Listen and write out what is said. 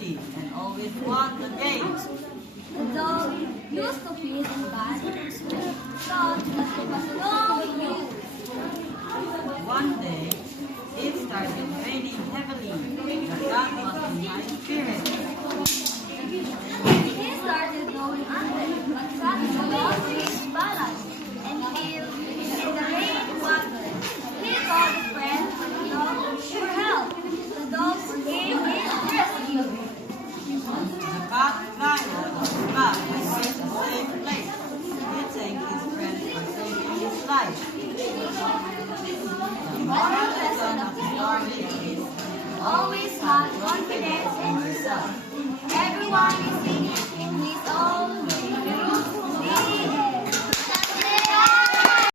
naughty and always won the game. The dog used to feed in bad, thought that it was no use. One day, it started raining heavily. The sun was